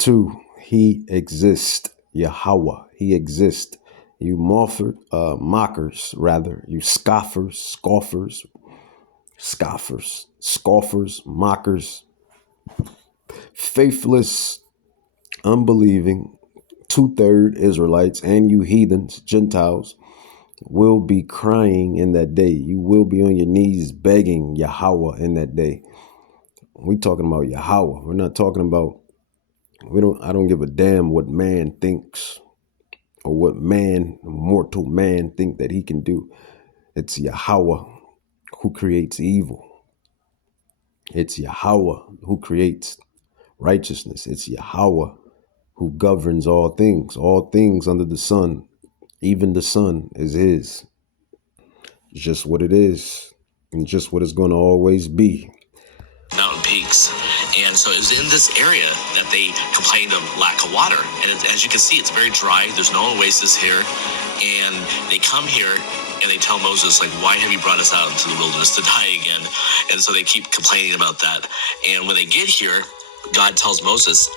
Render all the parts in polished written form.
2, He exists. Yahawah, He exists. You mockers, rather. You scoffers, mockers, faithless, unbelieving, 2/3 Israelites, and you heathens, Gentiles, will be crying in that day. You will be on your knees begging Yahawah in that day. We talking about Yahawah. We're not talking about, I don't give a damn what man thinks or what mortal man think that he can do. It's Yahawah who creates evil. It's Yahawah who creates righteousness. It's Yahawah who governs all things under the sun. Even the sun is his. It's just what it is, and just what it's going to always be. Mountain peaks. And so it was in this area that they complained of lack of water. And as you can see, it's very dry. There's no oasis here. And they come here and they tell Moses, like, why have you brought us out into the wilderness to die again? And so they keep complaining about that. And when they get here, God tells Moses.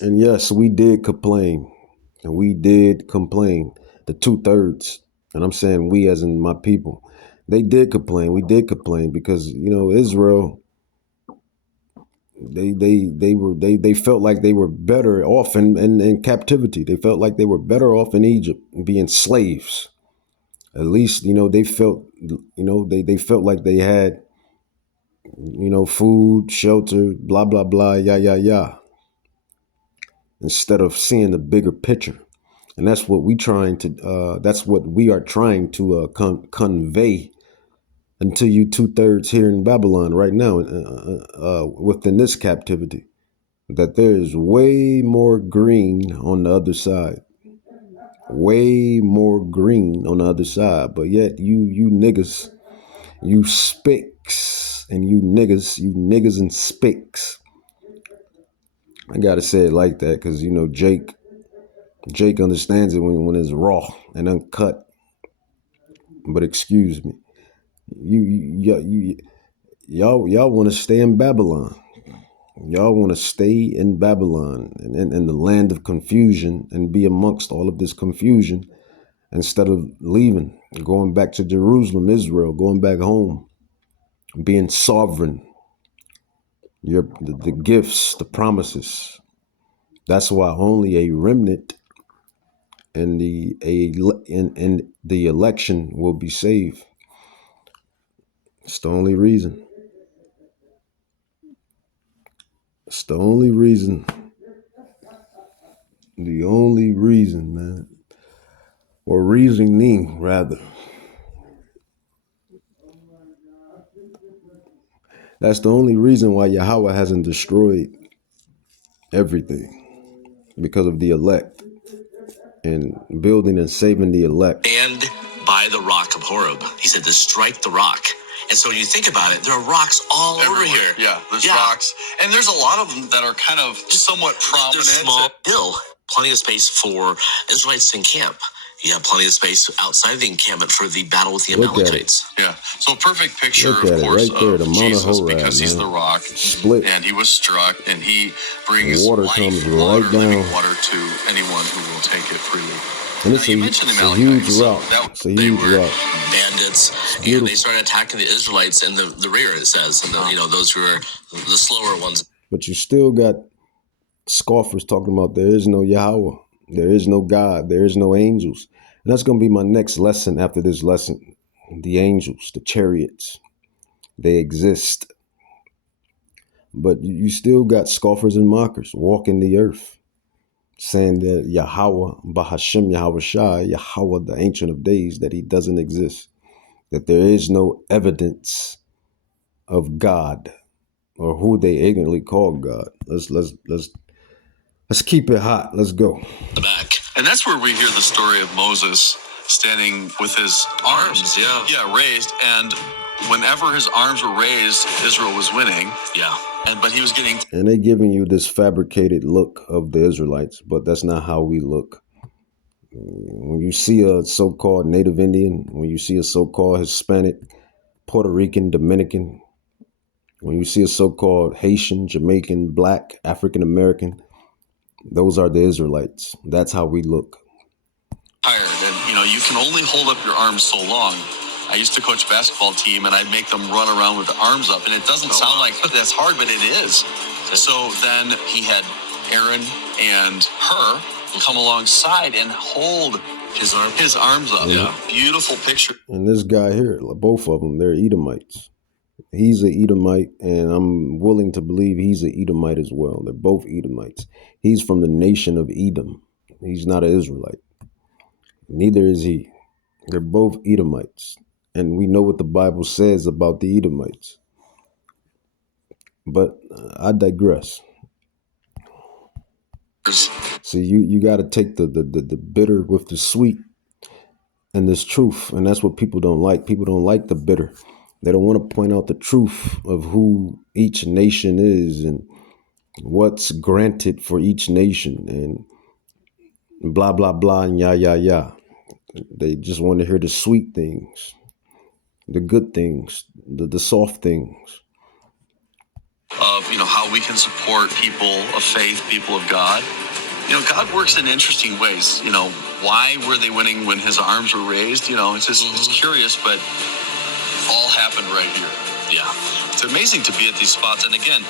And yes, we did complain. And we did complain. The 2/3. And I'm saying we as in my people. They did complain. We did complain because, Israel, they felt like they were better off in captivity. They felt like they were better off in Egypt being slaves. At least, they felt, they felt like they had, food, shelter, blah, blah, blah, yeah, instead of seeing the bigger picture. And that's what we are trying to convey until you 2/3 here in Babylon right now, within this captivity, that there is way more green on the other side. Way more green on the other side. But yet you niggas, you spicks, and you niggas and spicks. I gotta say it like that because Jake understands it when it's raw and uncut. But excuse me, y'all want to stay in Babylon. Y'all want to stay in Babylon and in the land of confusion and be amongst all of this confusion instead of leaving, going back to Jerusalem, Israel, going back home, being sovereign. The gifts, the promises. That's why only a remnant in the election will be saved. It's the only reason. It's the only reason. The only reason, man. Or reasoning, rather. That's the only reason why Yahawah hasn't destroyed everything. Because of the elect. And building and saving the elect. And by the rock of Horeb. He said to strike the rock. And so when you think about it, there are rocks all over here. Yeah, there's rocks. And there's a lot of them that are kind of somewhat prominent. There's small hill. Plenty of space for Israelites to encamp. You have plenty of space outside of the encampment for the battle with the Amalekites. Yeah, so perfect picture, of Look at course, it right there, of the Mount Jesus Horeb, because he's the rock. Split. And he was struck, and he brings water life, comes water, right down. living water to anyone who will take it freely. And it's a huge rock. It's a huge rock. Bandits, and they started attacking the Israelites in the rear, it says, and those who are the slower ones. But you still got scoffers talking about there is no Yahawah, there is no God, there is no angels. And that's going to be my next lesson after this lesson. The angels, the chariots, they exist. But you still got scoffers and mockers walking the earth, saying that Yahawah, Bahashem Yahweh Shai, Yahawah, the Ancient of Days, that he doesn't exist, that there is no evidence of God, or who they ignorantly call God. Let's keep it hot. Let's go. The back. And that's where we hear the story of Moses standing with his arms, raised. And whenever his arms were raised, Israel was winning. Yeah. But he was getting. And they giving you this fabricated look of the Israelites, but that's not how we look. When you see a so-called Native Indian, when you see a so-called Hispanic, Puerto Rican, Dominican, when you see a so-called Haitian, Jamaican, Black, African American, Those are the Israelites. That's how we look. Tired, and you can only hold up your arms so long. I used to coach a basketball team, and I'd make them run around with the arms up, and it doesn't sound like that's hard, but it is. So then he had Aaron and her come alongside and hold his arms up. Yeah. Beautiful picture. And this guy here, both of them, they're Edomites. He's an Edomite, and I'm willing to believe he's an Edomite as well. They're both Edomites. He's from the nation of Edom. He's not an Israelite. Neither is he. They're both Edomites. And we know what the Bible says about the Edomites. But I digress. See, you got to take the bitter with the sweet and this truth. And that's what people don't like. People don't like the bitter. They don't want to point out the truth of who each nation is and what's granted for each nation and blah, blah, blah, and yah. They just want to hear the sweet things, the good things, the soft things. Of how we can support people of faith, people of God. God works in interesting ways. Why were they winning when his arms were raised? It's just it's curious, but all happened right here. Yeah, it's amazing to be at these spots. And again,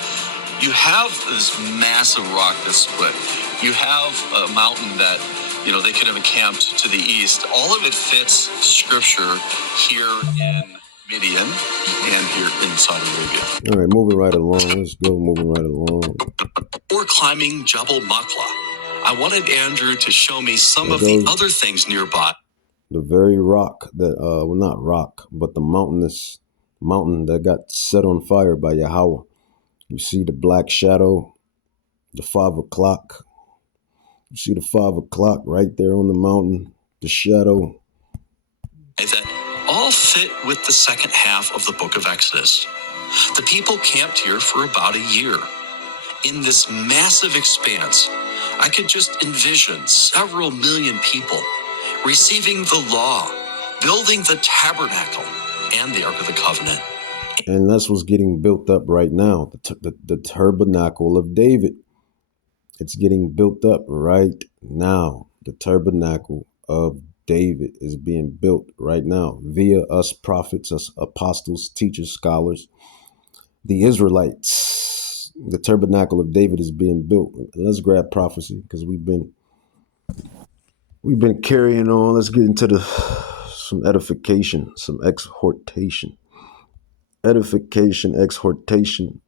you have this massive rock that's split. You have a mountain that they could have encamped to the east. All of it fits scripture here in Midian and here in Saudi Arabia. All right, moving right along. Let's go moving right along. We're climbing Jabal Makla. I wanted Andrew to show me some of the other things nearby. The very rock that, well, not rock, but the mountain that got set on fire by Yahawah. You see the black shadow, the 5 o'clock. You see the 5 o'clock right there on the mountain, the shadow. That all fit with the second half of the book of Exodus. The people camped here for about a year. In this massive expanse, I could just envision several million people receiving the law, building the tabernacle and the Ark of the Covenant. And that's what's getting built up right now, the tabernacle of David. It's getting built up right now. The tabernacle of David is being built right now via us prophets, us apostles, teachers, scholars, the Israelites. The tabernacle of David is being built. Let's grab prophecy because we've been carrying on. Let's get into some edification, some exhortation. Edification, exhortation.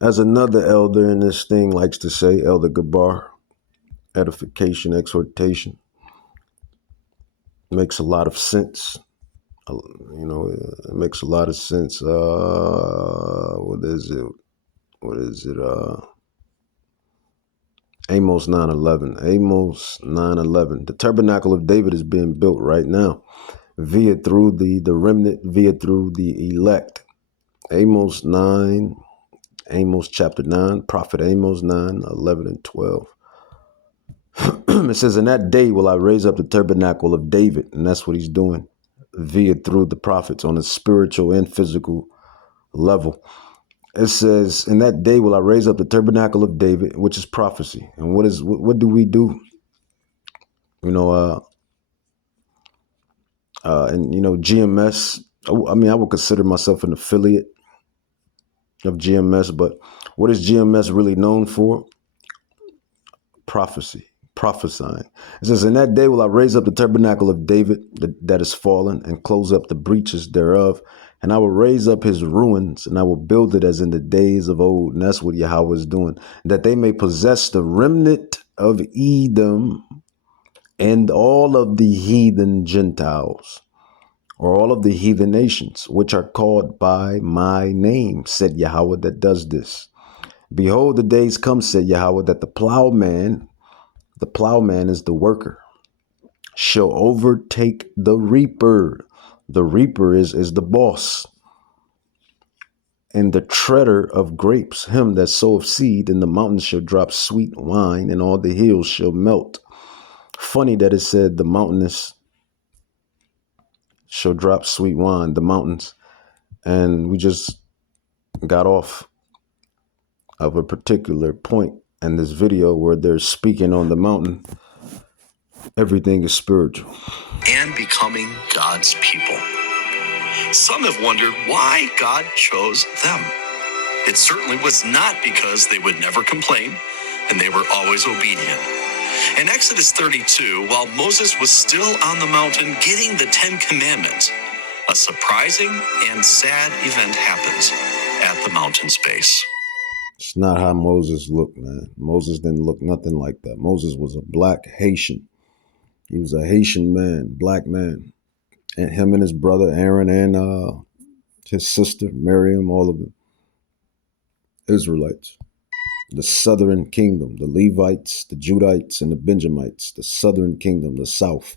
As another elder in this thing likes to say, Elder Gabar, edification, exhortation makes a lot of sense. It makes a lot of sense. What is it? Amos 9:11. Amos 9:11. The tabernacle of David is being built right now, via through the remnant, via through the elect. Amos chapter 9, prophet Amos 9:11 and 12. It says, in that day will I raise up the tabernacle of David. And that's what he's doing via through the prophets on a spiritual and physical level. It says, in that day will I raise up the tabernacle of David, which is prophecy. And what do we do? GMS, I would consider myself an affiliate of GMS, but what is GMS really known for? Prophecy, prophesying. It says, in that day will I raise up the tabernacle of David that is fallen and close up the breaches thereof. And I will raise up his ruins and I will build it as in the days of old. And that's what Yahawah is doing, that they may possess the remnant of Edom and all of the heathen Gentiles, or all of the heathen nations, which are called by my name, said Yahawah that does this. Behold, the days come, said Yahawah, that the plowman is the worker, shall overtake the reaper. The reaper is the boss. And the treader of grapes, him that soweth seed, and the mountains shall drop sweet wine, and all the hills shall melt. Funny that it said the mountains shall drop sweet wine, the mountains. And we just got off of a particular point And this video where they're speaking on the mountain, everything is spiritual. And becoming God's people. Some have wondered why God chose them. It certainly was not because they would never complain and they were always obedient. In Exodus 32, while Moses was still on the mountain getting the 10 Commandments, a surprising and sad event happens at the mountain's base. It's not how Moses looked, man. Moses didn't look nothing like that. Moses was a black Haitian. He was a Haitian man, black man. And him and his brother Aaron and his sister Miriam, all of them, Israelites. The southern kingdom, the Levites, the Judites, and the Benjamites. The southern kingdom, the south,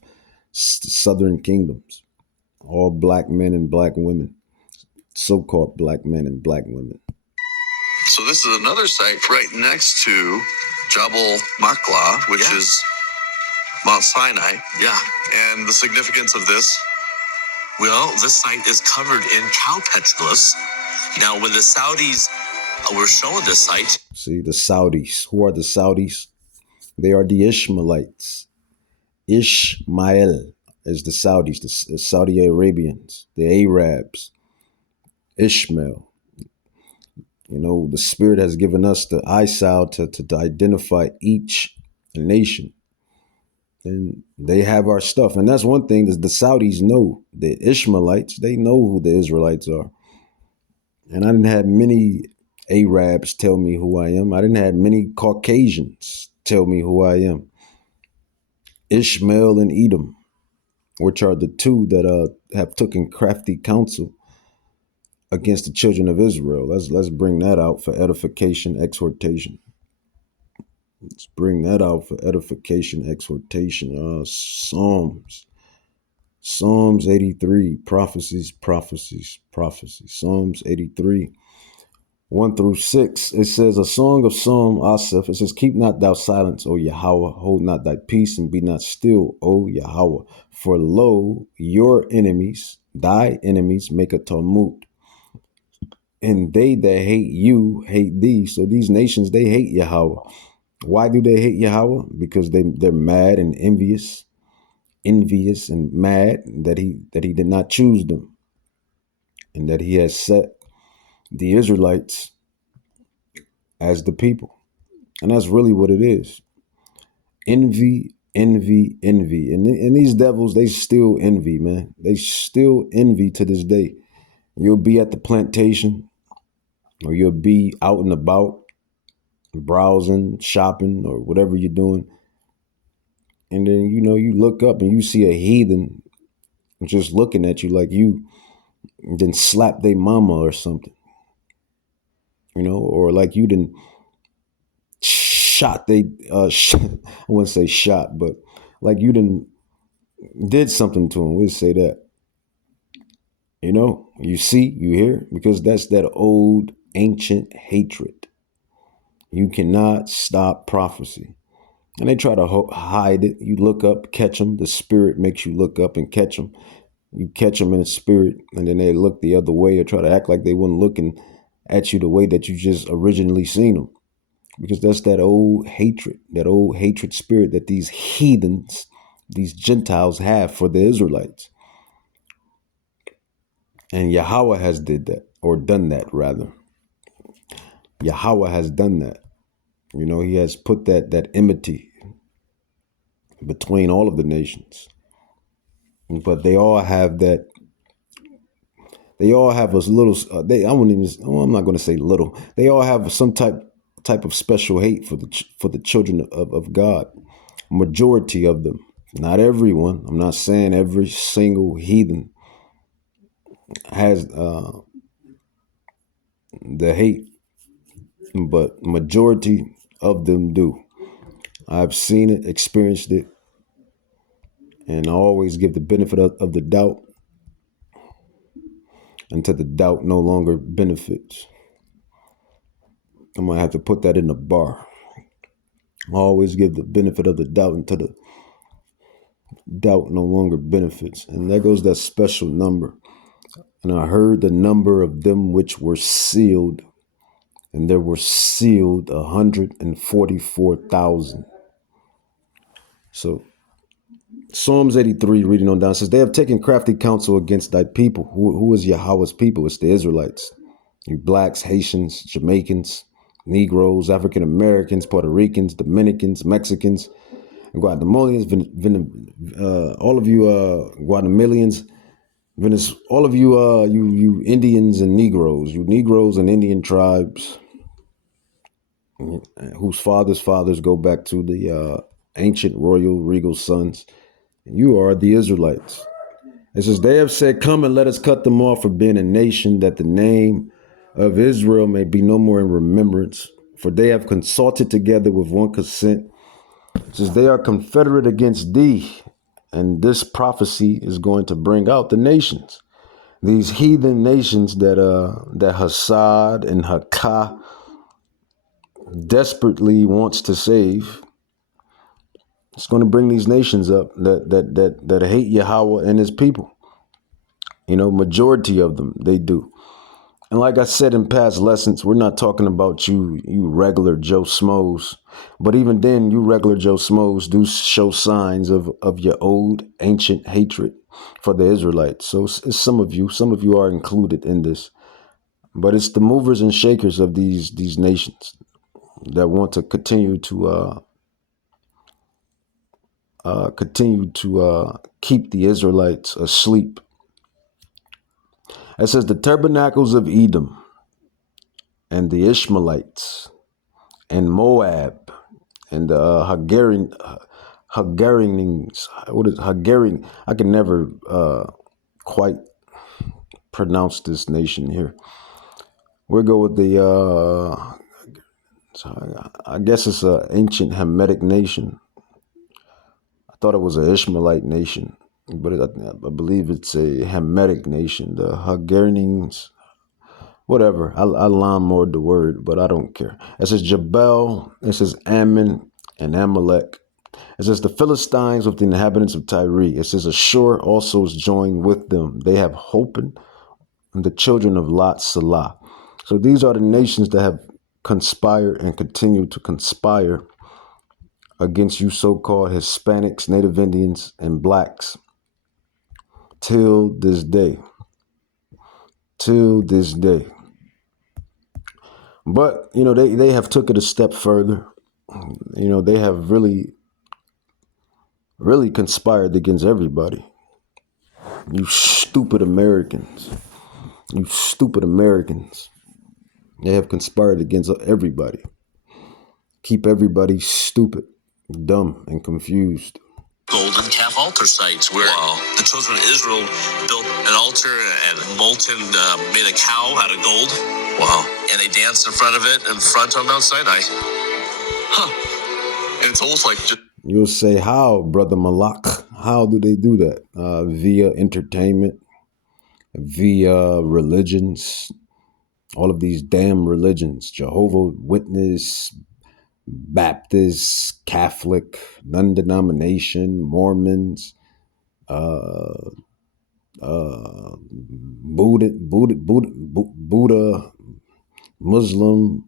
the southern kingdoms. All black men and black women. So-called black men and black women. So this is another site right next to Jabal Machlah, which is Mount Sinai. Yeah. And the significance of this? Well, this site is covered in cow petroglyphs. Now, when the Saudis were showing this site. See, the Saudis. Who are the Saudis? They are the Ishmaelites. Ishmael is the Saudis, the Saudi Arabians, the Arabs. Ishmael. You know, the Spirit has given us the eyesight to identify each nation. And they have our stuff. And that's one thing that the Saudis know. The Ishmaelites, they know who the Israelites are. And I didn't have many Arabs tell me who I am. I didn't have many Caucasians tell me who I am. Ishmael and Edom, which are the two that have taken crafty counsel against the children of Israel. Let's bring that out for edification, exhortation. Let's bring that out for edification, exhortation. Psalms 83, prophecies. Psalms 83, 1-6. It says, a song of Psalm Asaph. It says, keep not thou silence, O Yahawah. Hold not thy peace and be not still, O Yahawah. For lo, your enemies, thy enemies, make a tumult. And they that hate you hate thee. So these nations, they hate Yahawah. Why do they hate Yahawah? Because they're mad and envious and mad that he did not choose them, and that he has set the Israelites as the people. And that's really what it is. Envy. And these devils, they still envy, man. They still envy to this day. You'll be at the plantation, or you'll be out and about, browsing, shopping, or whatever you're doing. And then, you know, you look up and you see a heathen just looking at you like you then slap their mama or something, you know, or like you didn't shot they, I wouldn't say shot, but like you did something to them. We'll say that, you know, you see, you hear, because that's that old ancient hatred. You cannot stop prophecy. And they try to hide it. You look up, catch them. The Spirit makes you look up and catch them. You catch them in the Spirit, and then they look the other way or try to act like they weren't looking at you the way that you just originally seen them. Because that's that old hatred spirit that these heathens, these Gentiles have for the Israelites. And Yahawah has did that, or done that rather. Yahawah has done that. You know, he has put that enmity between all of the nations. But they all have that. They all have a little. I'm not going to say little. They all have some type of special hate for the children of God. Majority of them, not everyone. I'm not saying every single heathen has the hate, but majority of them do. I've seen it, experienced it, and I always give the benefit of the doubt until the doubt no longer benefits. I'm going to have to put that in the bar. I always give the benefit of the doubt until the doubt no longer benefits. And there goes that special number. And I heard the number of them which were sealed and there were sealed 144,000. So Psalms 83, reading on down, says, they have taken crafty counsel against thy people. Who is Yahweh's people? It's the Israelites. You blacks, Haitians, Jamaicans, Negroes, African Americans, Puerto Ricans, Dominicans, Mexicans, Guatemalans, all of you Guatemalans, all of you you Indians and Negroes, you Negroes and Indian tribes whose fathers go back to the ancient royal regal sons. And you are the Israelites. It says, they have said, come and let us cut them off for being a nation, that the name of Israel may be no more in remembrance. For they have consulted together with one consent. It says, they are confederate against thee. And this prophecy is going to bring out the nations. These heathen nations that Hassad and Hakah desperately wants to save. It's going to bring these nations up that hate Yahawah and his people. Majority of them, they do. And like I said in past lessons, we're not talking about you regular Joe Smoes. But even then, you regular Joe Smoes do show signs of your old ancient hatred for the Israelites. So it's some of you are included in this. But it's the movers and shakers of these nations that want to continue to keep the Israelites asleep. It says, the tabernacles of Edom and the Ishmaelites and Moab and the Hagarians. What is Hagarian? I can never quite pronounce this nation here. We'll go with the, I guess it's an ancient Hamitic nation. I thought it was an Ishmaelite nation, but I believe it's a Hamitic nation. The Hagarians, whatever. I line more the word, but I don't care. It says Jabal. It says Ammon and Amalek. It says the Philistines with the inhabitants of Tyre. It says Ashur also is joined with them. They have Hopen and the children of Lot Salah. So these are the nations that have conspired and continue to conspire against you so-called Hispanics, Native Indians, and blacks till this day. Till this day. But, they have took it a step further. They have really conspired against everybody. You stupid Americans. You stupid Americans. They have conspired against everybody. Keep everybody stupid, dumb, and confused. Golden calf altar sites where the children of Israel built an altar and made a cow out of gold. Wow. And they danced in front of it in front on Mount Sinai. Huh. And it's almost like just... You'll say, how, Brother Malak? How do they do that? Via entertainment, via religions, all of these damn religions, Jehovah's Witness, Baptist, Catholic, non-denomination, Mormons, Buddha, Muslim,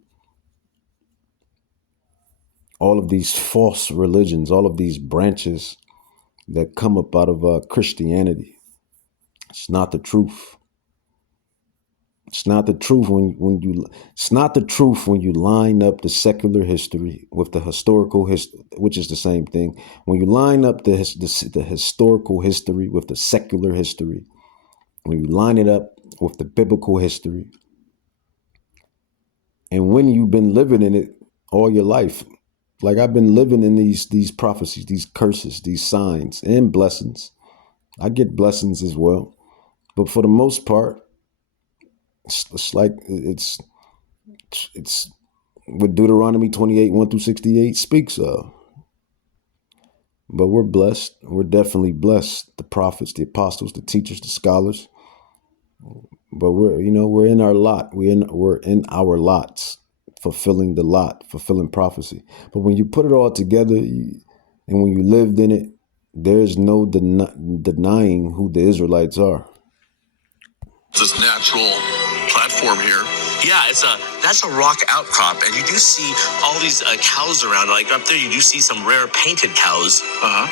all of these false religions, all of these branches that come up out of Christianity. It's not the truth. It's not the truth it's not the truth when you line up the secular history with the historical history, which is the same thing. When you line up the historical history with the secular history, when you line it up with the biblical history, and when you've been living in it all your life, like I've been living in these prophecies, these curses, these signs and blessings. I get blessings as well, but for the most part, it's like it's what Deuteronomy 28, 1-68 speaks of. But we're blessed. We're definitely blessed. The prophets, the apostles, the teachers, the scholars. But we're in our lot. We're in our lots, fulfilling the lot, fulfilling prophecy. But when you put it all together, and when you lived in it, there's no denying who the Israelites are. This natural platform here Yeah, that's a rock outcrop, and you do see all these cows around. Like up there, you do see some rare painted cows.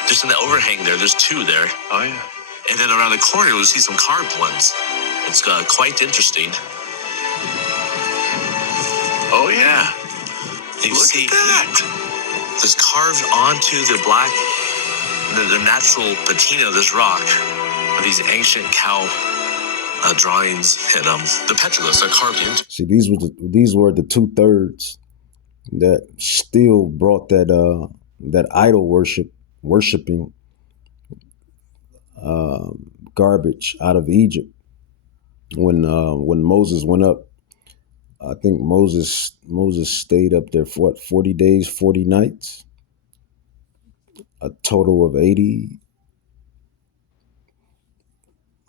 Just in the overhang there. There's two there. Oh, yeah. And then around the corner, you'll see some carved ones. It's quite interesting. Oh, yeah. You Look see at that. this carved onto the natural patina of this rock are these ancient cow drawings and the petroglyphs are carved into. See, these were the 2/3 that still brought that idol worshiping garbage out of Egypt. When Moses went up, I think Moses stayed up there for 40 days, 40 nights, a total of 80.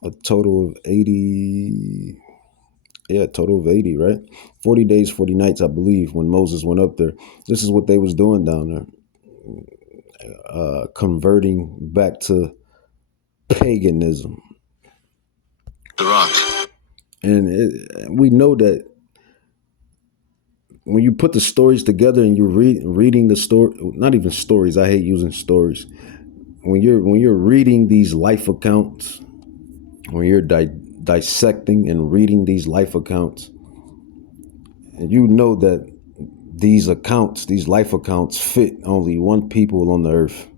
A total of 80. Yeah, total of 80, right? 40 days, 40 nights, I believe, when Moses went up there. This is what they was doing down there, converting back to paganism. The rock. And we know that when you put the stories together and you're reading the story, not even stories, I hate using stories. When you're reading these life accounts, when you're dissecting and reading these life accounts, and you know that these life accounts fit only one people on the earth.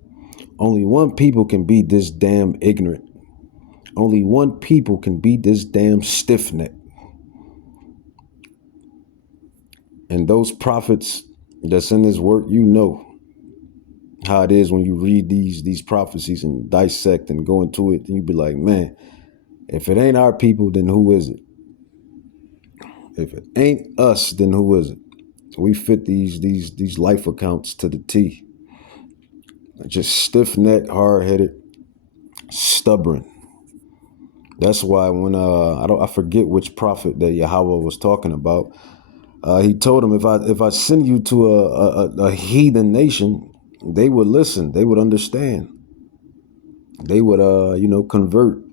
Only one people can be this damn ignorant. Only one people can be this damn stiff-necked. And those prophets that's in this work, you know how it is when you read these prophecies and dissect and go into it, and you be like, man, if it ain't our people, then who is it? If it ain't us, then who is it? We fit these life accounts to the T. Just stiff-necked, hard-headed, stubborn. That's why when I forget which prophet that Yahawah was talking about. He told him, if I send you to a heathen nation, they would listen, they would understand, they would convert.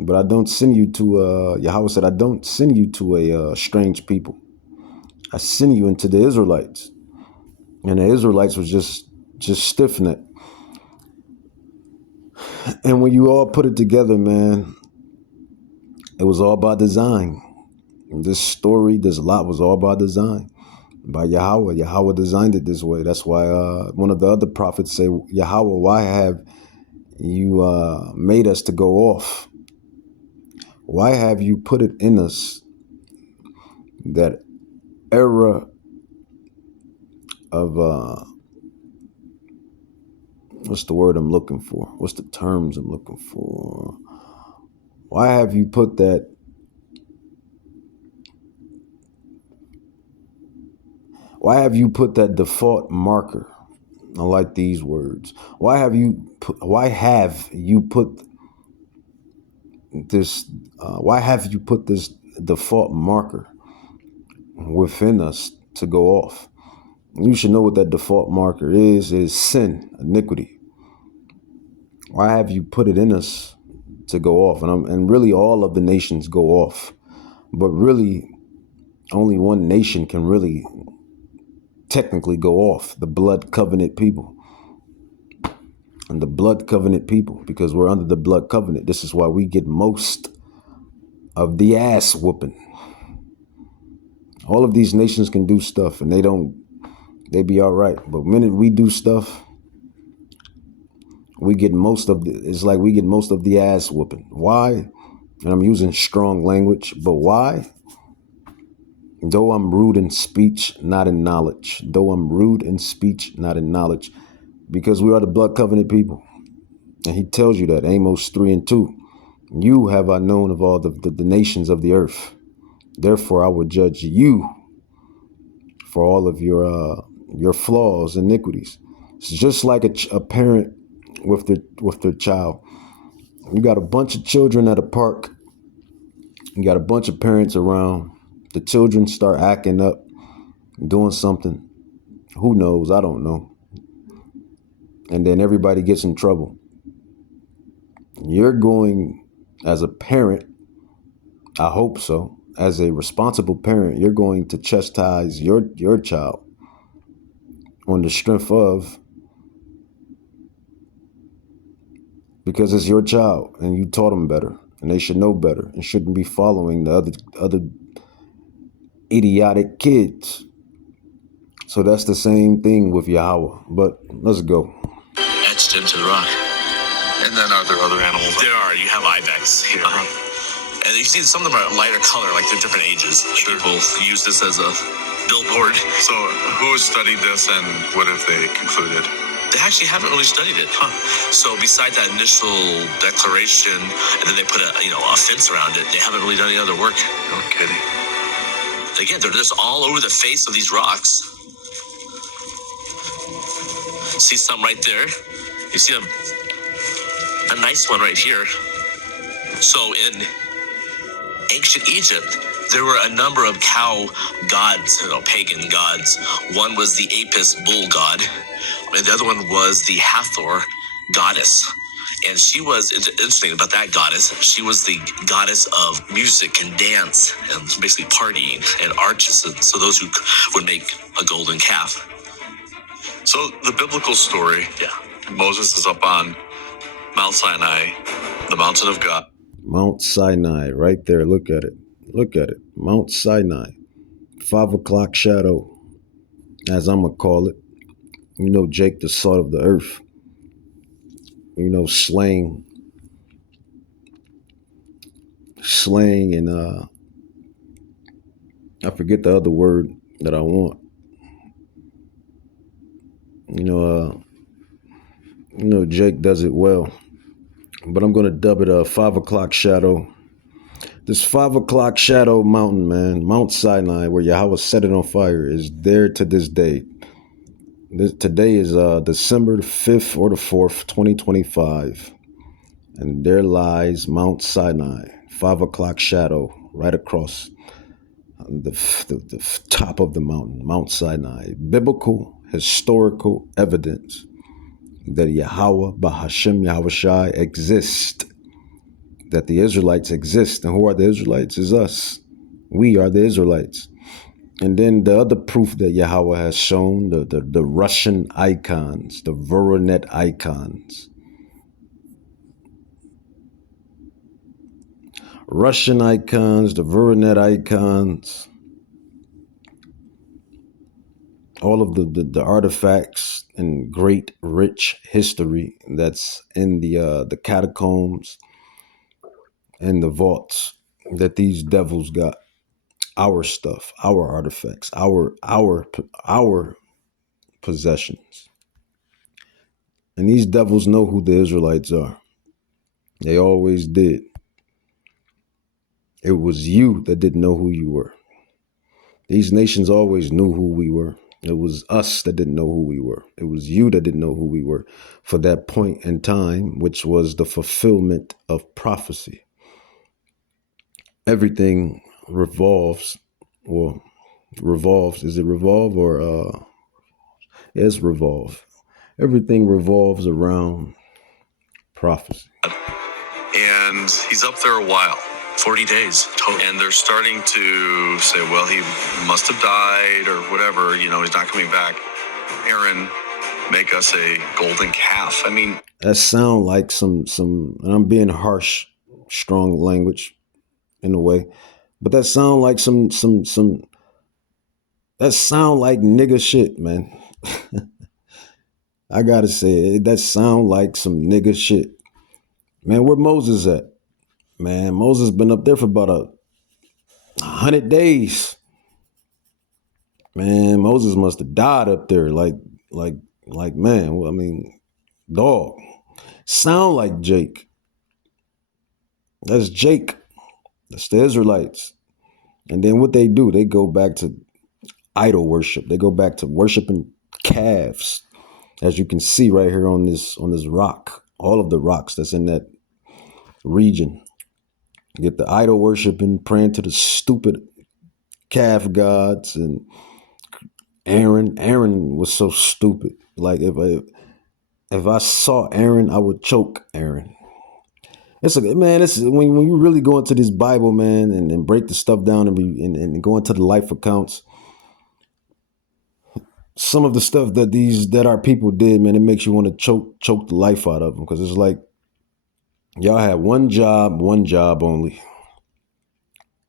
But I don't send you to Yahawah said, I don't send you to a strange people. I send you into the Israelites, and the Israelites was just stiff-necked. And when you all put it together, man, it was all by design. This story, this lot was all by design. By Yahawah. Yahawah designed it this way. That's why one of the other prophets say, Yahawah, why have you made us to go off? Why have you put it in us, that era of, what's the word I'm looking for? What's the terms I'm looking for? Why have you put that? Why have you put that default marker? I like these words. Why have you put this? Why have you put this default marker within us to go off? You should know what that default marker is sin, iniquity. Why have you put it in us to go off? And really all of the nations go off, but really only one nation can really technically go off, the blood covenant people. And the blood covenant people, because we're under the blood covenant. This is why we get most of the ass whooping. All of these nations can do stuff and they be all right. But the minute we do stuff, we get most of the ass whooping. Why? And I'm using strong language, but why? Though I'm rude in speech, not in knowledge. Though I'm rude in speech, not in knowledge. Because we are the blood covenant people. And he tells you that, Amos 3:2. You have I known of all the nations of the earth. Therefore I will judge you for all of your flaws, iniquities. It's just like a parent with their child. You got a bunch of children at a park. You got a bunch of parents around. The children start acting up, doing something. Who knows? I don't know. And then everybody gets in trouble. You're going, as a parent, I hope so, as a responsible parent, you're going to chastise your child on the strength of, because it's your child and you taught them better and they should know better and shouldn't be following the other idiotic kids. So that's the same thing with Yahawah. But let's go. Etched into the rock. And then are there other animals? There are. You have ibex here. And you see some of them are lighter color, like they're different ages. Like people use this as a billboard. So who has studied this and what have they concluded? They actually haven't really studied it. So beside that initial declaration, and then they put a fence around it, they haven't really done any other work. No kidding. Again, they're just all over the face of these rocks. See some right there? You see a nice one right here. So in ancient Egypt, there were a number of cow gods, pagan gods. One was the Apis bull god, and the other one was the Hathor goddess. And she was, interesting about that goddess, she was the goddess of music and dance and basically partying and artists, so those who would make a golden calf. So the biblical story, Moses is up on Mount Sinai, the mountain of God. Mount Sinai, right there. Look at it. Look at it. Mount Sinai. 5 o'clock shadow, as I'm going to call it. Jake, the salt of the earth. Slaying and I forget the other word that I want. Jake does it well. But I'm going to dub it a 5 o'clock shadow. This 5 o'clock shadow mountain, man, Mount Sinai, where Yahawah set it on fire, is there to this day. Today is December the 5th or the 4th, 2025. And there lies Mount Sinai, 5 o'clock shadow, right across the top of the mountain, Mount Sinai. Biblical, historical evidence that Yahawah, Bahashem, Yahawashi exist, that the Israelites exist. And who are the Israelites? Is us. We are the Israelites. And then the other proof that Yahawah has shown, the Russian icons, the Voronet icons. Russian icons, the Voronet icons, all of the artifacts and great rich history that's in the catacombs and the vaults that these devils got. Our stuff, our artifacts, our possessions. And these devils know who the Israelites are. They always did. It was you that didn't know who you were. These nations always knew who we were. It was us that didn't know who we were. It was you that didn't know who we were for that point in time, which was the fulfillment of prophecy. Everything revolves. Is it revolve or it's revolve? Everything revolves around prophecy. And he's up there a while. 40 days total. And they're starting to say, well, he must have died or whatever, he's not coming back. Aaron, make us a golden calf. I mean, that sound like some, and I'm being harsh, strong language in a way, but that sound like that sound like nigga shit, man. I gotta say it, that sound like some nigga shit. Man, where Moses at? Man, Moses been up there for about 100 days. Man, Moses must have died up there. Like, man, well, I mean, dog. Sound like Jake. That's Jake. That's the Israelites. And then what they do, they go back to idol worship. They go back to worshiping calves. As you can see right here on this rock, all of the rocks that's in that region. Get the idol worshiping, praying to the stupid calf gods. And Aaron was so stupid. Like if I saw Aaron, I would choke Aaron. It's a man. It's when you really go into this Bible, man, and break the stuff down and go into the life accounts. Some of the stuff that our people did, man, it makes you want to choke the life out of them, because it's like y'all had one job only.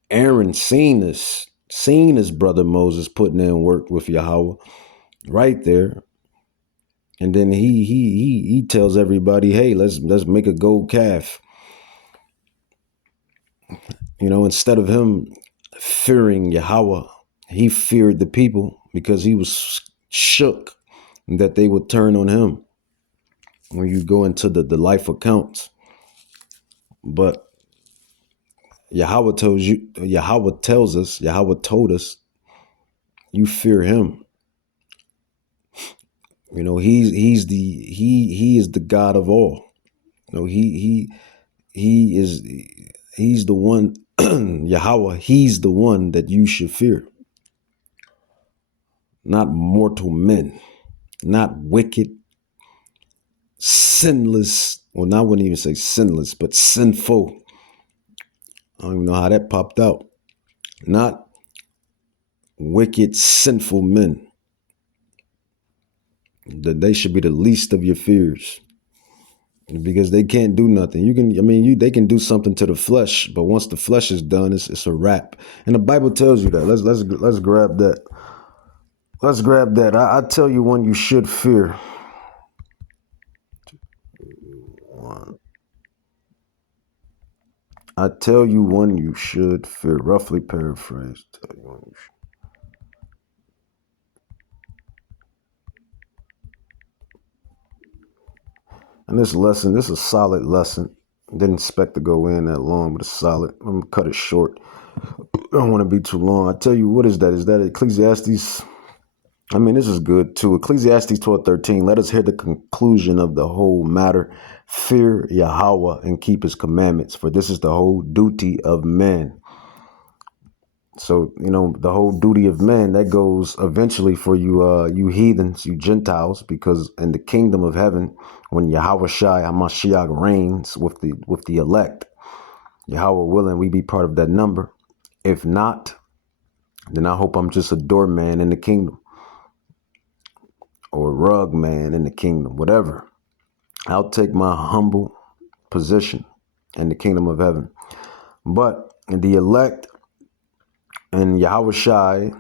Aaron seen his brother Moses putting in work with Yahawah right there. And then he tells everybody, hey, let's make a gold calf. Instead of him fearing Yahawah, he feared the people because he was shook that they would turn on him when you go into the life accounts. But Yahawah told us, you fear him. He is the God of all. He's the one. Yahawah, he's the one that you should fear, not mortal men, not wicked, sinless. Well, I wouldn't even say sinless, but sinful. I don't even know how that popped out. Not wicked, sinful men. That they should be the least of your fears, because they can't do nothing. They can do something to the flesh, but once the flesh is done, it's a wrap. And the Bible tells you that. Let's grab that. Let's grab that. I tell you one you should fear. I tell you one you should fear. Roughly paraphrased. Tell you one you should. And this is a solid lesson. Didn't expect to go in that long, but it's solid. I'm gonna cut it short. I don't want to be too long. I tell you, what is that? Is that Ecclesiastes? This is good too. Ecclesiastes 12:13. Let us hear the conclusion of the whole matter. Fear Yahawah and keep his commandments, for this is the whole duty of man. So, the whole duty of man, that goes eventually for you heathens, you Gentiles, because in the kingdom of heaven, when Yahawah HaMashiach reigns with the elect, Yahawah willing, we be part of that number. If not, then I hope I'm just a doorman in the kingdom, or a rug man in the kingdom, whatever. I'll take my humble position in the kingdom of heaven. But the elect and Yahawah Shai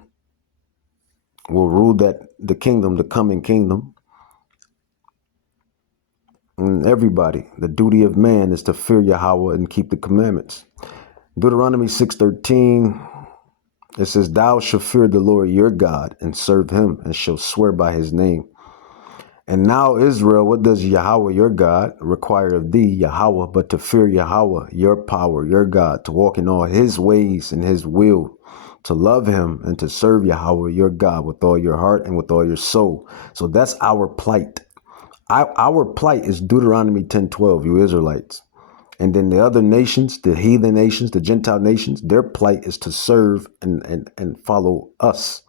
will rule the kingdom, the coming kingdom. And everybody, the duty of man is to fear Yahawah and keep the commandments. Deuteronomy 6:13, it says, thou shalt fear the Lord your God and serve him, and shall swear by his name. And now, Israel, what does Yahawah your God require of thee, Yahawah, but to fear Yahawah, your power, your God, to walk in all his ways and his will, to love him and to serve Yahawah your God with all your heart and with all your soul. So that's our plight. Our plight is Deuteronomy 10:12, you Israelites. And then the other nations, the heathen nations, the Gentile nations, their plight is to serve and follow us.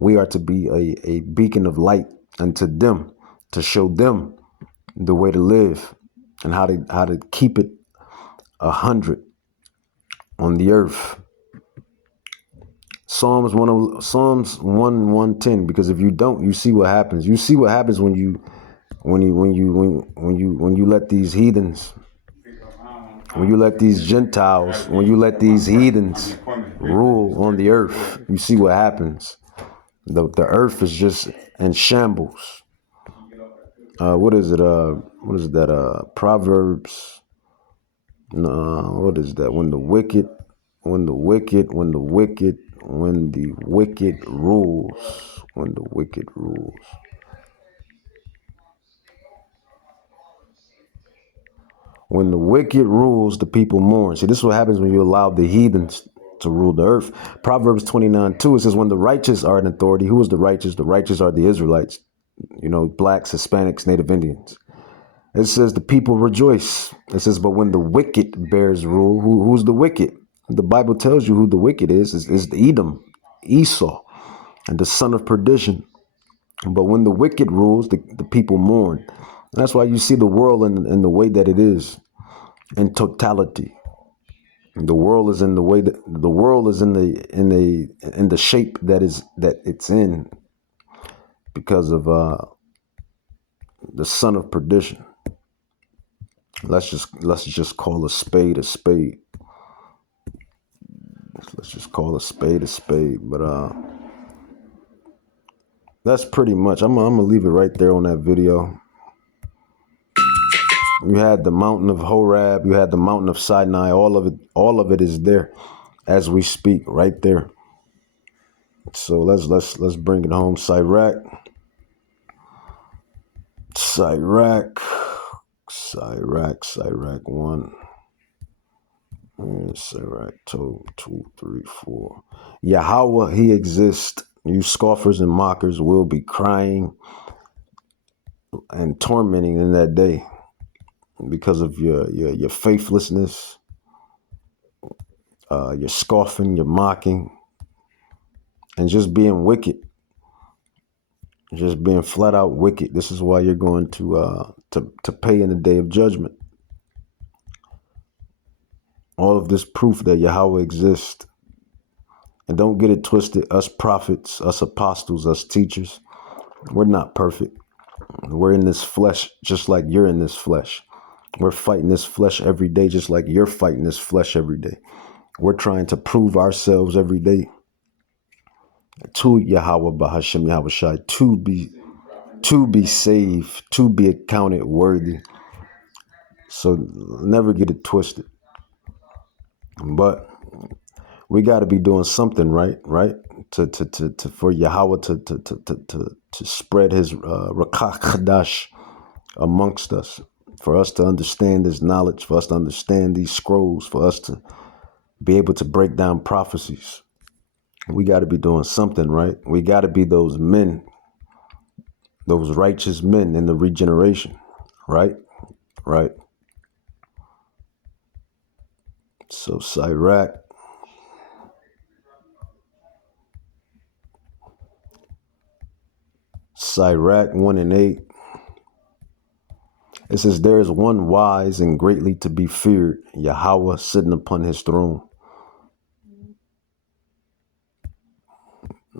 We are to be a beacon of light unto them, to show them the way to live and how to keep it 100 on the earth. Psalms 1:110. Because if you don't, you see what happens. You see what happens when you let these heathens, when you let these Gentiles, when you let these heathens rule on the earth. You see what happens. The earth is just in shambles. What is it? What is that? Proverbs. No, what is that? When the wicked rules. When the wicked rules, the people mourn. See, this is what happens when you allow the heathens to rule the earth. Proverbs 29:2, it says, when the righteous are in authority, who is the righteous? The righteous are the Israelites, blacks, Hispanics, Native Indians. It says the people rejoice. It says, but when the wicked bears rule, who's the wicked? The Bible tells you who the wicked is the Edom, Esau, and the son of perdition. But when the wicked rules, the people mourn. And that's why you see the world in the way that it is. in totality. The world is in the way that the world is in the shape that it's in because of the son of perdition. Let's just call a spade a spade. Let's just call a spade a spade. But that's pretty much. I'm gonna leave it right there on that video. You had the mountain of Horeb, you had the mountain of Sinai. All of it is there as we speak, right there. So let's bring it home. Sirach 1. Sirach 2, 3, 4. Yahawah He Exist. You scoffers and mockers will be crying and tormenting in that day because of your faithlessness, your scoffing, your mocking, and just being wicked, just being flat out wicked. This is why you're going to pay in the day of judgment. All of this proof that Yahawah exists. And don't get it twisted. Us prophets, us apostles, us teachers, we're not perfect. We're in this flesh just like you're in this flesh. We're fighting this flesh every day just like you're fighting this flesh every day. We're trying to prove ourselves every day to Yahawah Bahashem Yahweh Shai, to be saved, to be accounted worthy. So never get it twisted. But we got to be doing something right to for Yahawah to spread his Rakach Chadash amongst us, for us to understand this knowledge, for us to understand these scrolls, for us to be able to break down prophecies. We got to be doing something right. We got to be those men, those righteous men in the regeneration, right? So Sirach 1 and 8. It says, there is one wise and greatly to be feared, Yahawah sitting upon his throne.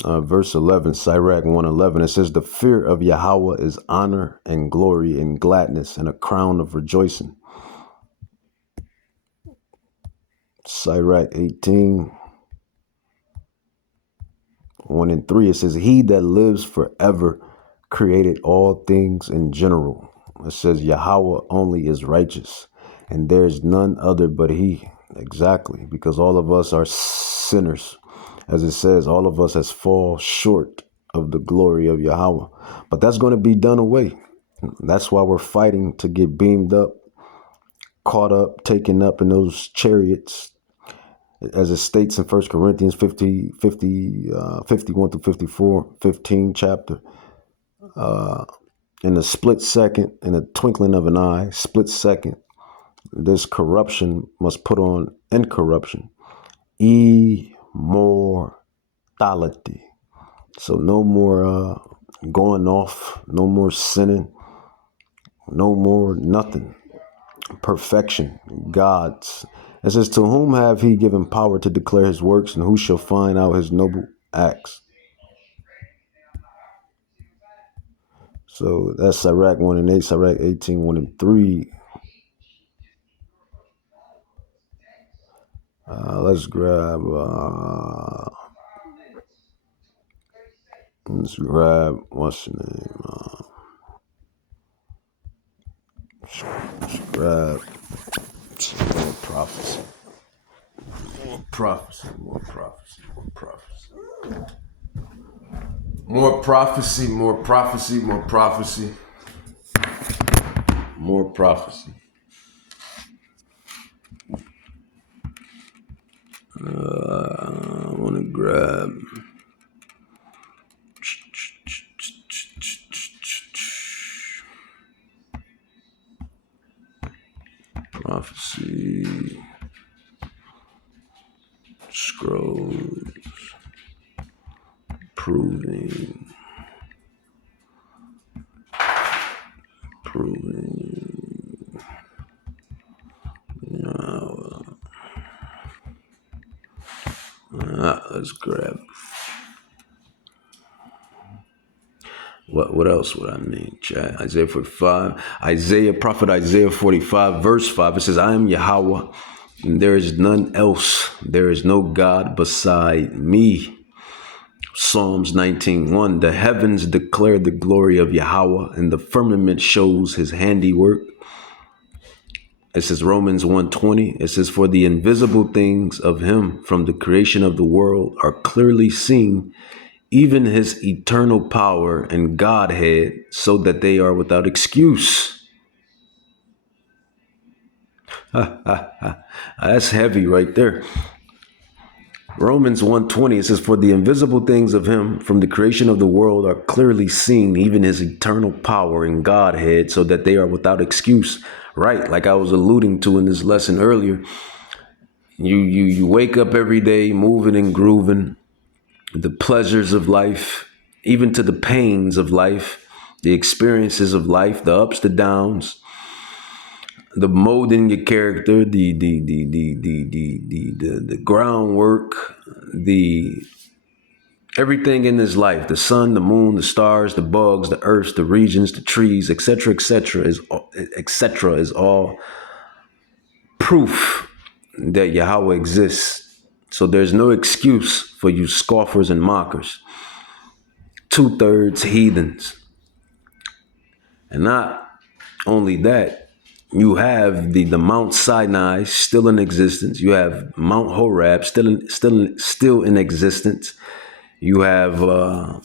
Verse 11, Sirach 1:11. It says, the fear of Yahawah is honor and glory and gladness and a crown of rejoicing. Sirach 18, 1 and 3. It says, he that lives forever created all things in general. It says, Yahawah only is righteous, and there is none other but he. Exactly, because all of us are sinners. As it says, all of us has fall short of the glory of Yahawah. But that's going to be done away. That's why we're fighting to get beamed up, caught up, taken up in those chariots. As it states in 1 Corinthians 51 through 54, 15 chapter. In a split second, in a twinkling of an eye, split second, this corruption must put on incorruption. Immortality. So no more going off, no more sinning, no more nothing. Perfection, God's. It says, to whom have he given power to declare his works, and who shall find out his noble acts? So that's Sirach 1 and 8, Sirach 18, 1 and 3. Let's grab what's the name? Let's grab some more prophecy. More prophecy. I want to grab prophecy scrolls proving Let's grab. What else would I need? Chat. Isaiah 45. Prophet Isaiah 45, verse 5. It says, I am Yahawah, and there is none else. There is no God beside me. Psalms 19:1. The heavens declare the glory of Yahawah, and the firmament shows his handiwork. It says Romans 1:20. It says, for the invisible things of him from the creation of the world are clearly seen, even his eternal power and Godhead, so that they are without excuse. That's heavy right there. Romans 1:20, it says, for the invisible things of him from the creation of the world are clearly seen, even his eternal power and Godhead, so that they are without excuse. Right, like I was alluding to in this lesson earlier. You wake up every day moving and grooving, the pleasures of life, even to the pains of life, the experiences of life, the ups, the downs, the molding your character, the groundwork, the everything in this life, the sun, the moon, the stars, the bugs, the earths, the regions, the trees, etc., is all proof that Yahawah exists. So there's no excuse for you scoffers and mockers. 2/3 heathens. And not only that, you have the Mount Sinai still in existence. You have Mount Horeb still in existence. You have all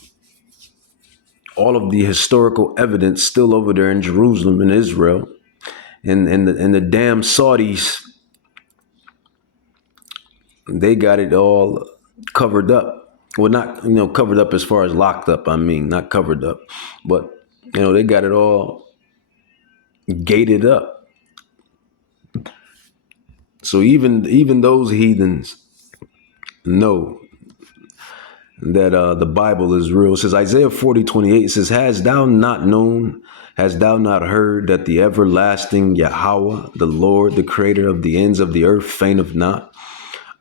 of the historical evidence still over there in Jerusalem in Israel. And the damn Saudis, they got it all covered up. Well, not, covered up as far as locked up. I mean, not covered up, but, they got it all gated up. So even those heathens know that the Bible is real. It says Isaiah 40:28, it says, hast thou not known, hast thou not heard that the everlasting Yahawah, the Lord, the creator of the ends of the earth, fainteth not,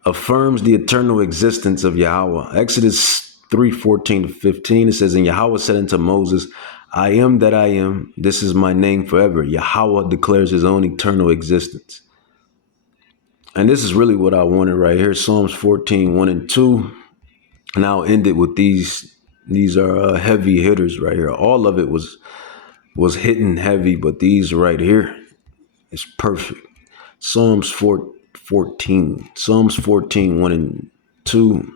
affirms the eternal existence of Yahawah. Exodus 3:14-15, it says, and Yahawah said unto Moses, I am that I am. This is my name forever. Yahawah declares his own eternal existence. And this is really what I wanted right here. Psalms 14:1-2. And I'll end it with these. These are heavy hitters right here. All of it was hitting heavy, but these right here is perfect. Psalms 14. Psalms 14:1-2.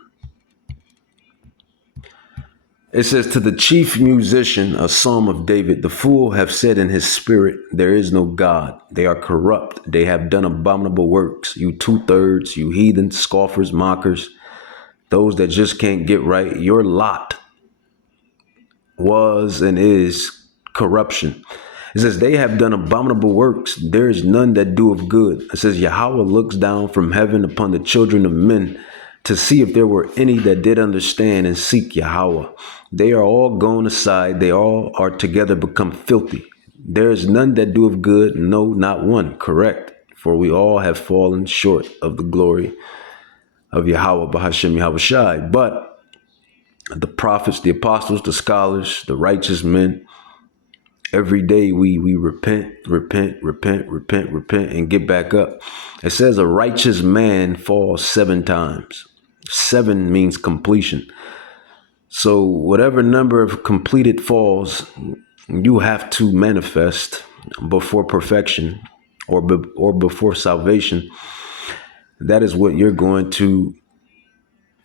It says, to the chief musician, a psalm of David, the fool have said in his spirit, there is no God. They are corrupt. They have done abominable works. You 2/3, you heathens, scoffers, mockers, those that just can't get right. Your lot was and is corruption. It says, they have done abominable works. There is none that doeth good. It says, Yahawah looks down from heaven upon the children of men to see if there were any that did understand and seek Yahawah. They are all gone aside. They all are together become filthy. There is none that doeth good. No, not one. Correct. For we all have fallen short of the glory of Yahawah Bahashem Yahweh Shai. But the prophets, the apostles, the scholars, the righteous men, every day we repent, and get back up. It says a righteous man falls 7 times. 7 means completion. So whatever number of completed falls you have to manifest before perfection or before salvation, that is what you're going to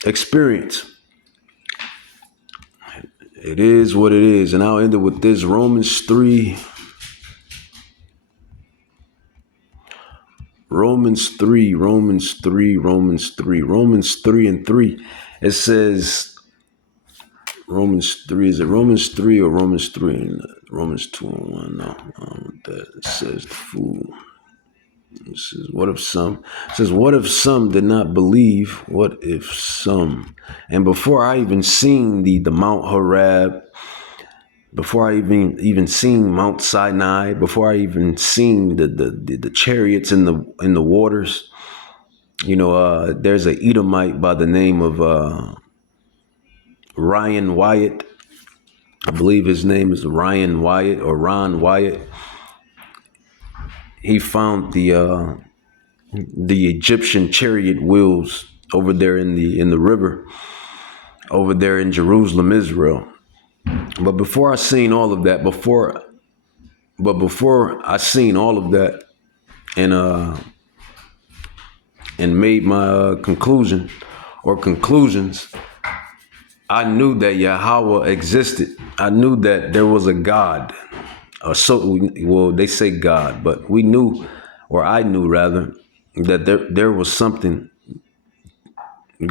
experience. It is what it is. And I'll end it with this. Romans 3 and 3. It says, Romans 3, is it Romans 3 or Romans 3? Romans 2:1. No, that it says the fool. It says, what if some? It says, what if some did not believe? What if some? And before I even seen the Mount Horeb, before I even seen Mount Sinai, before I even seen the chariots in the waters, There's an Edomite by the name of Ryan Wyatt. I believe his name is Ryan Wyatt or Ron Wyatt. He found the Egyptian chariot wheels over there in the river, over there in Jerusalem, Israel. But before I seen all of that, before I seen all of that, and made my conclusion or conclusions, I knew that Yahawah existed. I knew that there was a God. Well, they say God, but we knew, or I knew rather, that there was something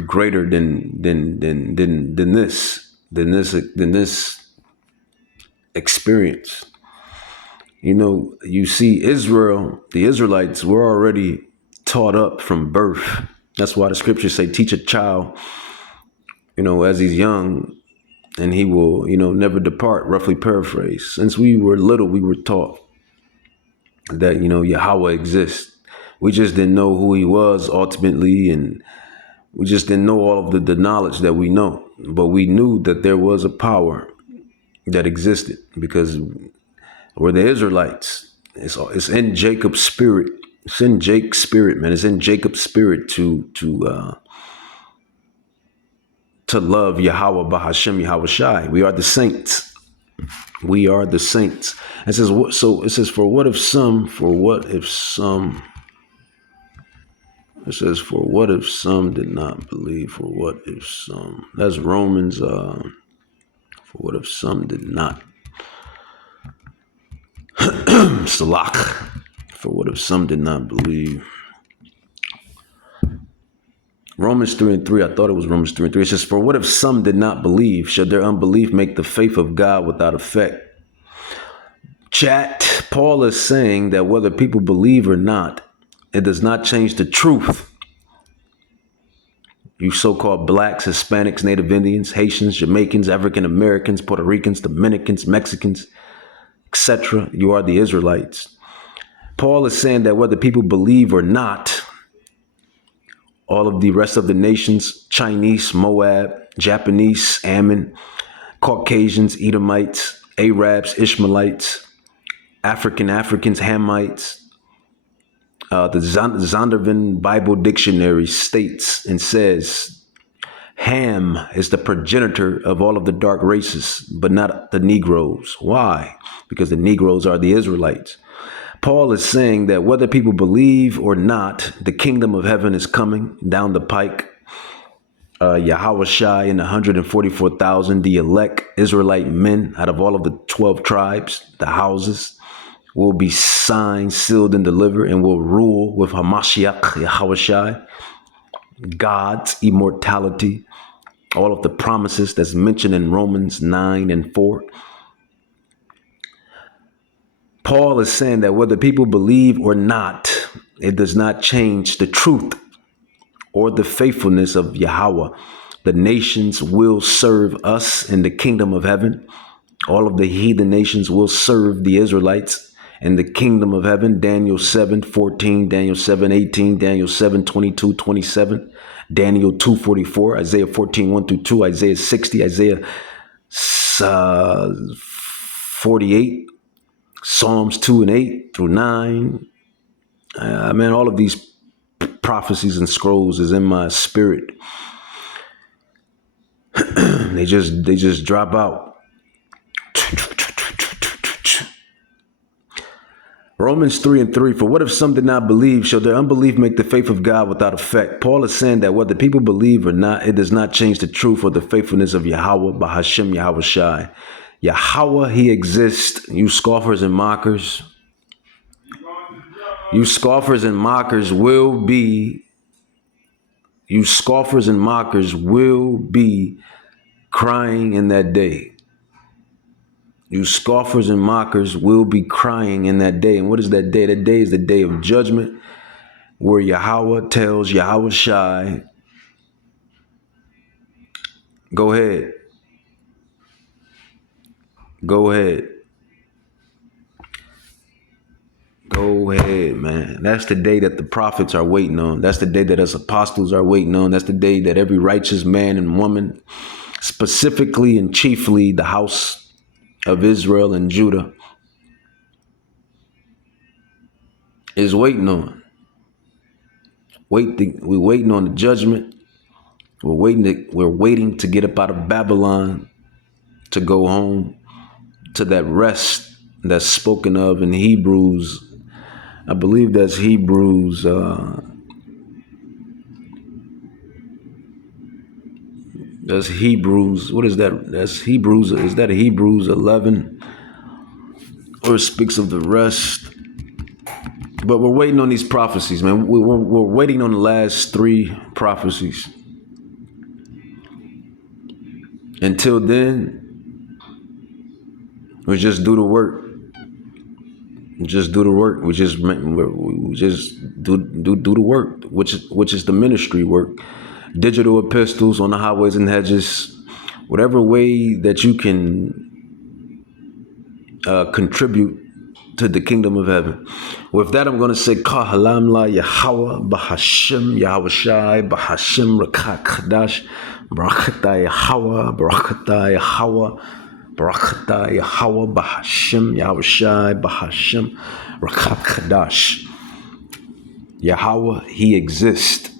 greater than this experience. You see, Israel, the Israelites were already taught up from birth. That's why the scriptures say, teach a child, as he's young, and he will, never depart, roughly paraphrase. Since we were little, we were taught that, Yahawah exists. We just didn't know who he was ultimately, and we just didn't know all of the knowledge that we know. But we knew that there was a power that existed because we're the Israelites. It's in Jacob's spirit. It's in Jake's spirit, man. It's in Jacob's spirit to love Yahawah Bahashem Yahweh Shai. We are the saints. We are the saints. It says, it says, for what if some did not believe? For what if some? That's Romans. For what if some did not? Salak. For what if some did not believe? Romans 3:3. I thought it was Romans 3:3. It says, for what if some did not believe? Should their unbelief make the faith of God without effect? Chat. Paul is saying that whether people believe or not, it does not change the truth. You so-called blacks, Hispanics, Native Indians, Haitians, Jamaicans, African Americans, Puerto Ricans, Dominicans, Mexicans, etc. You are the Israelites. Paul is saying that whether people believe or not, all of the rest of the nations, Chinese, Moab, Japanese, Ammon, Caucasians, Edomites, Arabs, Ishmaelites, Africans, Hamites, the Zondervan Bible Dictionary states and says, Ham is the progenitor of all of the dark races, but not the Negroes. Why? Because the Negroes are the Israelites. Paul is saying that whether people believe or not, the kingdom of heaven is coming down the pike. Yahawah Shai and 144,000, the elect Israelite men out of all of the 12 tribes, the houses, will be signed, sealed, and delivered, and will rule with Hamashiach, Yahawah Shai, God's immortality, all of the promises that's mentioned in Romans 9:4. Paul is saying that whether people believe or not, it does not change the truth or the faithfulness of Yahawah. The nations will serve us in the kingdom of heaven. All of the heathen nations will serve the Israelites in the kingdom of heaven. Daniel 7:14, Daniel 7:18, Daniel 7:22-27, Daniel 2:44, Isaiah 14:1-2, Isaiah 60, Isaiah 48, Psalms 2:8-9. Man, all of these prophecies and scrolls is in my spirit. They just drop out. Romans 3:3. For what if some did not believe? Shall their unbelief make the faith of God without effect? Paul is saying that whether people believe or not, it does not change the truth or the faithfulness of Yahawah Bahashem Yahweh Shai. Yahawah He Exist. You scoffers and mockers. You scoffers and mockers will be crying in that day. You scoffers and mockers will be crying in that day. And what is that day? That day is the day of judgment, where Yahawah tells Yahweh Shai, go ahead. Go ahead, man. That's the day that the prophets are waiting on. That's the day that us apostles are waiting on. That's the day that every righteous man and woman, specifically and chiefly the house of Israel and Judah, is waiting on. We're waiting on the judgment. We're waiting to get up out of Babylon, to go home to that rest that's spoken of in Hebrews. I believe that's Hebrews. That's Hebrews. What is that? That's Hebrews. Is that Hebrews 11? Or it speaks of the rest. But we're waiting on these prophecies, man. We're waiting on the last 3 prophecies. Until then, we just do the work. Just do the work. We just do the work, which is the ministry work. Digital epistles on the highways and hedges, whatever way that you can contribute to the kingdom of heaven. With that, I'm going to say, Kahalam la Yahawah Bahashim Yahweh Shai Bahashim Rakak Kadash Barakata Yahawah Barakata Yahawah Barakata Yahawah Bahashim Yahweh Shai Bahashim Rakak Kadash. Yahawah, He exists.